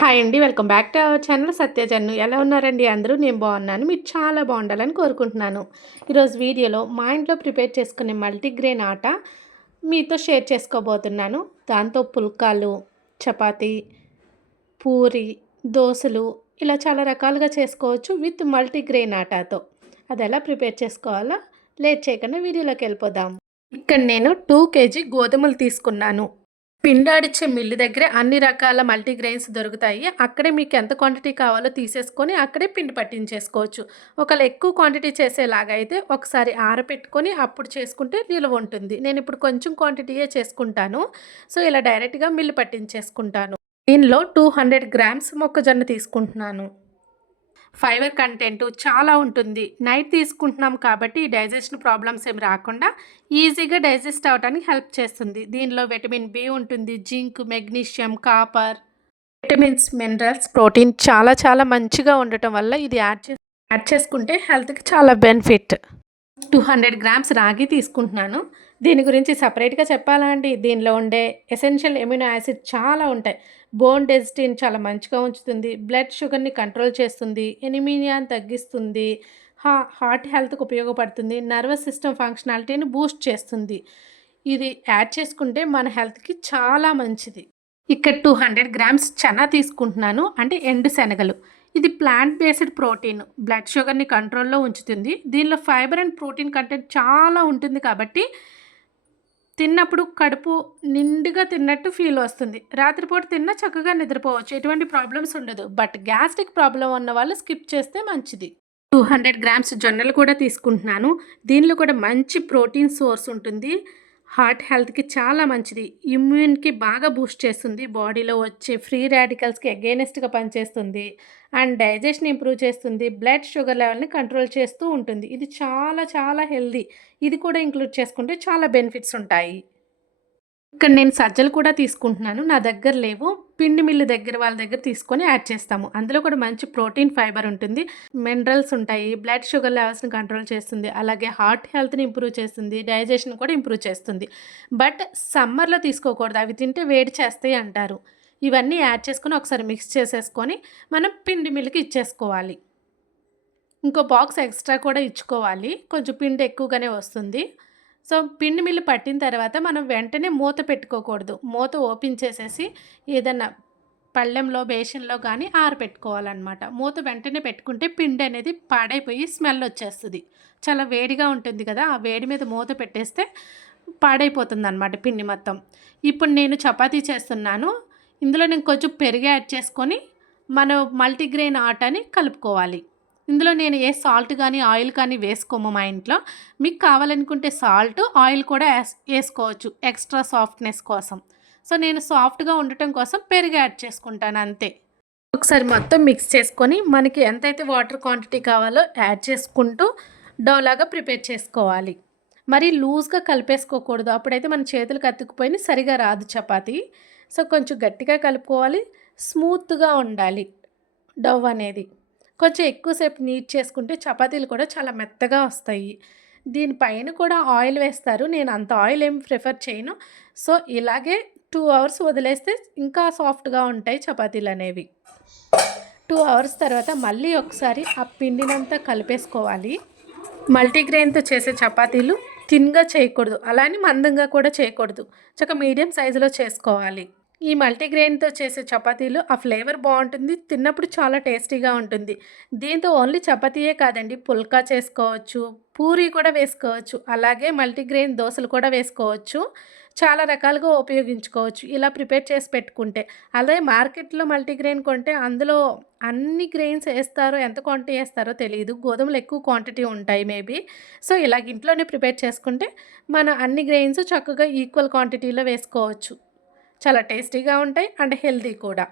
Hi అండి. Welcome back to our channel సత్యజన్ను. ఎలా ఉన్నారండి అందరూ? నేను బాగున్నాను. మీరు చాలా బాగుండాలని కోరుకుంటున్నాను. ఈరోజు వీడియోలో మా ఇంట్లో ప్రిపేర్ చేసుకునే మల్టీగ్రెయిన్ ఆట మీతో షేర్ చేసుకోబోతున్నాను. దాంతో పుల్కాలు, చపాతీ, పూరి, దోసలు ఇలా చాలా రకాలుగా చేసుకోవచ్చు విత్ మల్టీగ్రెయిన్ ఆటాతో. అది ఎలా ప్రిపేర్ చేసుకోవాలో లేట్ చేయకుండా వీడియోలోకి వెళ్ళిపోదాం. ఇక్కడ నేను 2 కేజీ గోధుమలు తీసుకున్నాను. పిండాడిచ్చే మిల్లు దగ్గరే అన్ని రకాల మల్టీగ్రెయిన్స్ దొరుకుతాయి. అక్కడే మీకు ఎంత క్వాంటిటీ కావాలో తీసేసుకొని అక్కడే పిండి పట్టించేసుకోవచ్చు. ఒకవేళ ఎక్కువ క్వాంటిటీ చేసేలాగా అయితే ఒకసారి ఆరబెట్టుకొని అప్పుడు చేసుకుంటే నిలువ ఉంటుంది. నేను ఇప్పుడు కొంచెం క్వాంటిటీయే చేసుకుంటాను. సో ఇలా డైరెక్ట్గా మిల్లు పట్టించేసుకుంటాను. దీనిలో 200 గ్రామ్స్ మొక్కజొన్న తీసుకుంటున్నాను. ఫైబర్ కంటెంట్ చాలా ఉంటుంది. నైట్ తీసుకుంటున్నాం కాబట్టి డైజెషన్ ప్రాబ్లమ్స్ ఏమి రాకుండా ఈజీగా డైజెస్ట్ అవ్వడానికి హెల్ప్ చేస్తుంది. దీనిలో విటమిన్ బి ఉంటుంది, zinc, magnesium, copper, vitamins, minerals, protein చాలా చాలా మంచిగా ఉండటం వల్ల ఇది యాడ్ చేసుకుంటే హెల్త్కి చాలా బెనిఫిట్. 200 గ్రామ్స్ రాగి తీసుకుంటున్నాను. దీని గురించి సపరేట్గా చెప్పాలండి. దీనిలో ఉండే ఎసెన్షియల్ ఎమినో యాసిడ్ చాలా ఉంటాయి. బోన్ డెన్సిటీని చాలా మంచిగా ఉంచుతుంది, బ్లడ్ షుగర్ని కంట్రోల్ చేస్తుంది, ఎనిమియాని తగ్గిస్తుంది, హార్ట్ హెల్త్కి ఉపయోగపడుతుంది, నర్వస్ సిస్టమ్ ఫంక్షనాలిటీని బూస్ట్ చేస్తుంది. ఇది యాడ్ చేసుకుంటే మన హెల్త్కి చాలా మంచిది. ఇక్కడ 200 గ్రామ్స్ చనా తీసుకుంటున్నాను, అంటే ఎండు శనగలు. ఇది ప్లాంట్ బేస్డ్ ప్రోటీన్, బ్లడ్ షుగర్ని కంట్రోల్లో ఉంచుతుంది. దీనిలో ఫైబర్ అండ్ ప్రోటీన్ కంటెంట్ చాలా ఉంటుంది కాబట్టి తిన్నప్పుడు కడుపు నిండుగా తిన్నట్టు ఫీల్ వస్తుంది. రాత్రిపూట తిన్నా చక్కగా నిద్రపోవచ్చు, ఎటువంటి ప్రాబ్లమ్స్ ఉండదు. బట్ గ్యాస్ట్రిక్ ప్రాబ్లం ఉన్న వాళ్ళు స్కిప్ చేస్తే మంచిది. 200 గ్రామ్స్ జొన్నలు కూడా తీసుకుంటున్నాను. దీనిలో కూడా మంచి ప్రోటీన్ సోర్స్ ఉంటుంది. హార్ట్ హెల్త్కి చాలా మంచిది. ఇమ్యూన్కి బాగా బూస్ట్ చేస్తుంది. బాడీలో వచ్చే ఫ్రీ రాడికల్స్కి అగైనెస్ట్గా పనిచేస్తుంది. అండ్ డైజెషన్ ఇంప్రూవ్ చేస్తుంది. బ్లడ్ షుగర్ లెవెల్ని కంట్రోల్ చేస్తూ ఉంటుంది. ఇది చాలా చాలా హెల్దీ. ఇది కూడా ఇంక్లూడ్ చేసుకుంటే చాలా బెనిఫిట్స్ ఉంటాయి. ఇక్కడ నేను సజ్జలు కూడా తీసుకుంటున్నాను. నా దగ్గర లేవు. పిండి మిల్లు దగ్గర వాళ్ళ దగ్గర తీసుకొని యాడ్ చేస్తాము. అందులో కూడా మంచి ప్రోటీన్, ఫైబర్ ఉంటుంది, మినరల్స్ ఉంటాయి, బ్లడ్ షుగర్ లెవెల్స్ని కంట్రోల్ చేస్తుంది, అలాగే హార్ట్ హెల్త్ని ఇంప్రూవ్ చేస్తుంది, డైజెషన్ కూడా ఇంప్రూవ్ చేస్తుంది. బట్ సమ్మర్లో తీసుకోకూడదు, అవి తింటే వేడి చేస్తాయి అంటారు. ఇవన్నీ యాడ్ చేసుకొని ఒకసారి మిక్స్ చేసేసుకొని మనం పిండి మిల్లుకి ఇచ్చేసుకోవాలి. ఇంకో బాక్స్ ఎక్స్ట్రా కూడా ఇచ్చుకోవాలి, కొంచెం పిండి ఎక్కువగానే వస్తుంది. సో పిండి మిల్లు పట్టిన తర్వాత మనం వెంటనే మూత పెట్టుకోకూడదు. మూత ఓపెన్ చేసేసి ఏదన్నా పళ్ళెంలో, బేషన్లో కానీ ఆరబెట్టుకోవాలన్నమాట. మూత వెంటనే పెట్టుకుంటే పిండి అనేది పాడైపోయి స్మెల్ వచ్చేస్తుంది. చాలా వేడిగా ఉంటుంది కదా, ఆ వేడి మీద మూత పెట్టేస్తే పాడైపోతుంది అన్నమాట పిండి మొత్తం. ఇప్పుడు నేను చపాతీ చేస్తున్నాను. ఇందులో నేను కొంచెం పెరుగు యాడ్ చేసుకొని మనం మల్టీగ్రెయిన్ ఆటాని కలుపుకోవాలి. ఇందులో నేను ఏ సాల్ట్ కానీ ఆయిల్ కానీ వేసుకోము మా ఇంట్లో. మీకు కావాలనుకుంటే సాల్ట్, ఆయిల్ కూడా వేసుకోవచ్చు ఎక్స్ట్రా సాఫ్ట్నెస్ కోసం. సో నేను సాఫ్ట్గా ఉండటం కోసం పెరుగు యాడ్ చేసుకుంటాను అంతే. ఒకసారి మొత్తం మిక్స్ చేసుకొని మనకి ఎంతైతే వాటర్ క్వాంటిటీ కావాలో యాడ్ చేసుకుంటూ డోలాగా ప్రిపేర్ చేసుకోవాలి. మరి లూజ్గా కలిపేసుకోకూడదు, అప్పుడైతే మన చేతులకు అతుక్కుపోయి సరిగా రాదు చపాతీ. సో కొంచెం గట్టిగా కలుపుకోవాలి, స్మూత్గా ఉండాలి డవ్ అనేది. కొంచెం ఎక్కువసేపు నీట్ చేసుకుంటే చపాతీలు కూడా చాలా మెత్తగా వస్తాయి. దీనిపైన కూడా ఆయిల్ వేస్తారు. నేను అంత ఆయిల్ ఏం ప్రిఫర్ చేయను. సో ఇలాగే 2 అవర్స్ వదిలేస్తే ఇంకా సాఫ్ట్గా ఉంటాయి చపాతీలు అనేవి. 2 అవర్స్ తర్వాత మళ్ళీ ఒకసారి ఆ పిండినంతా కలిపేసుకోవాలి. మల్టీగ్రెయిన్తో చేసే చపాతీలు థిన్గా చేయకూడదు, అలానే మందంగా కూడా చేయకూడదు, చక్కగా మీడియం సైజులో చేసుకోవాలి. ఈ మల్టీగ్రెయిన్తో చేసే చపాతీలు ఆ ఫ్లేవర్ బాగుంటుంది, తిన్నప్పుడు చాలా టేస్టీగా ఉంటుంది. దీంతో ఓన్లీ చపాతీయే కాదండి, పుల్కా చేసుకోవచ్చు, పూరి కూడా వేసుకోవచ్చు, అలాగే మల్టీగ్రెయిన్ దోశలు కూడా వేసుకోవచ్చు. చాలా రకాలుగా ఉపయోగించుకోవచ్చు ఇలా ప్రిపేర్ చేసి పెట్టుకుంటే. అలాగే మార్కెట్లో మల్టీగ్రెయిన్ కొంటే అందులో అన్ని గ్రెయిన్స్ వేస్తారో, ఎంత క్వాంటిటీ వేస్తారో తెలియదు. గోధుమలు ఎక్కువ క్వాంటిటీ ఉంటాయి మేబీ. సో ఇలాగ ఇంట్లోనే ప్రిపేర్ చేసుకుంటే మన అన్ని గ్రెయిన్స్ చక్కగా ఈక్వల్ క్వాంటిటీలో వేసుకోవచ్చు. చాలా టేస్టీగా ఉంటాయి అండ్ హెల్తీ కూడా.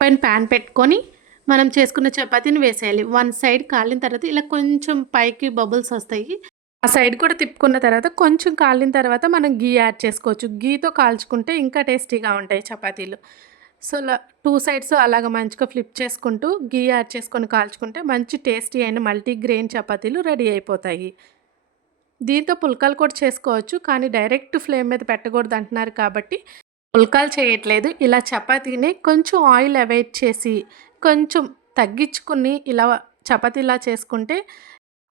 పైన ప్యాన్ పెట్టుకొని మనం చేసుకున్న చపాతీని వేసేయాలి. వన్ సైడ్ కాలిన తర్వాత ఇలా కొంచెం పైకి బబుల్స్ వస్తాయి. ఆ సైడ్ కూడా తిప్పుకున్న తర్వాత కొంచెం కాలిన తర్వాత మనం గీ యాడ్ చేసుకోవచ్చు. గీతో కాల్చుకుంటే ఇంకా టేస్టీగా ఉంటాయి చపాతీలు. సో 2 సైడ్స్ అలాగ మంచిగా ఫ్లిప్ చేసుకుంటూ గీ యాడ్ చేసుకొని కాల్చుకుంటే మంచి టేస్టీ అయిన మల్టీగ్రెయిన్ చపాతీలు రెడీ అయిపోతాయి. దీంతో పుల్కాలు కూడా చేసుకోవచ్చు, కానీ డైరెక్ట్ ఫ్లేమ్ మీద పెట్టకూడదు అంటున్నారు కాబట్టి పుల్కాలు చేయట్లేదు. ఇలా చపాతీని కొంచెం ఆయిల్ అవాయిడ్ చేసి, కొంచెం తగ్గించుకొని ఇలా చపాతీలా చేసుకుంటే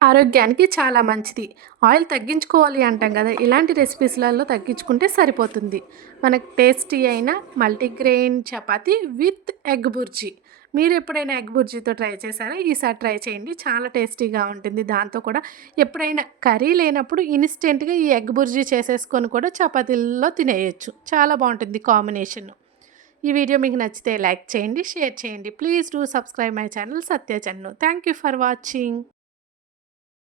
ఆరోగ్యానికి చాలా మంచిది. ఆయిల్ తగ్గించుకోవాలి అంటాం గదా! ఇలాంటి రెసిపీస్‌లలో తగ్గించుకుంటే సరిపోతుంది. మనకు టేస్టీ అయిన multigrain chapati with egg bhurji. మీరెప్పుడైనా ఎగ్ బుర్జీతో ట్రై చేశారా? ఈసారి ట్రై చేయండి. చాలా టేస్టీగా ఉంటుంది. దాంతో కూడా ఎప్పుడైనా కర్రీ లేనప్పుడు ఇన్‌స్టెంట్‌గా ఈ ఎగ్ బుర్జీ చేసేసుకొని కూడా చపాతీల్లో తినేయొచ్చు. చాలా బావుంటుంది కాంబినేషన్. ఈ వీడియో మీకు నచ్చితే లైక్ చేయండి, షేర్ చేయండి. Please do subscribe my channel Satya చన్ను. Thank you for watching.